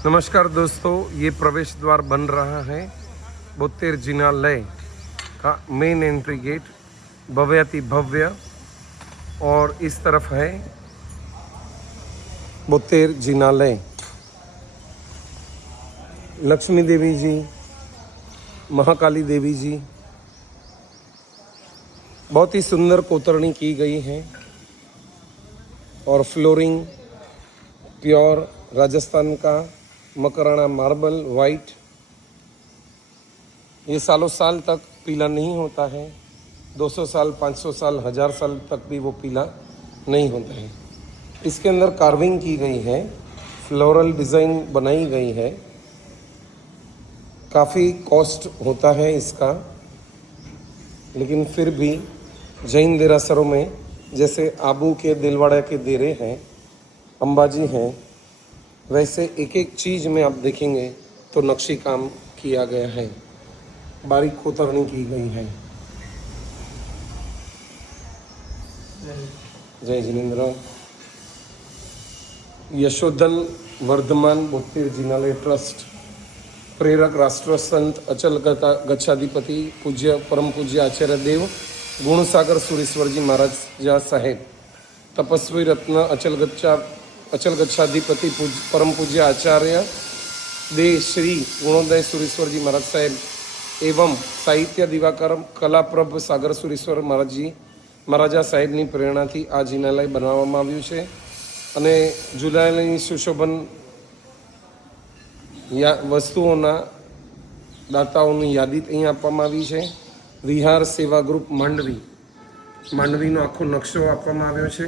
नमस्कार दोस्तों, ये प्रवेश द्वार बन रहा है बोत्तेर जिनालय का मेन एंट्री गेट, भव्याति भव्य। और इस तरफ है बोत्तेर जिनालय। लक्ष्मी देवी जी, महाकाली देवी जी, बहुत ही सुंदर कोतरणी की गई है और फ्लोरिंग प्योर राजस्थान का मकराना मार्बल वाइट। ये सालों साल तक पीला नहीं होता है। 200 साल, 500 साल, 1000 साल तक भी वो पीला नहीं होता है। इसके अंदर कार्विंग की गई है, फ्लोरल डिज़ाइन बनाई गई है। काफ़ी कॉस्ट होता है इसका, लेकिन फिर भी जैन देरासरों में जैसे आबू के दिलवाड़ा के देरे हैं, अंबाजी हैं, वैसे एक एक चीज़ में आप देखेंगे तो नक्शी काम किया गया है, बारीक कोतरणी की गई है। जय जिनेन्द्र। यशोधन वर्धमान बोत्तेर जिनालय ट्रस्ट, प्रेरक राष्ट्र संत अचल गच्छाधिपति पूज्य परम पूज्य आचार्य देव गुणसागर सुरेश्वर जी महाराज साहेब, तपस्वी रत्न अचल गच्छाधिपति परम पूज्य आचार्य दे श्री गुणोदय सुरेश्वर जी महाराज साहेब एवं साहित्य दिवाकर कलाप्रभ सागर सुरेश्वर महाराजा साहेबની પ્રેરણાથી આ જિનાલય બનાવવામાં આવ્યું છે અને જિનાલયની સુશોભન વસ્તુઓના દાતાઓની યાદી અહીં આપવામાં આવી છે। વિહાર સેવા ગ્રુપ માંડવીનો આખો નકશો આપવામાં આવ્યો છે।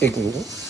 એક મિનિટ।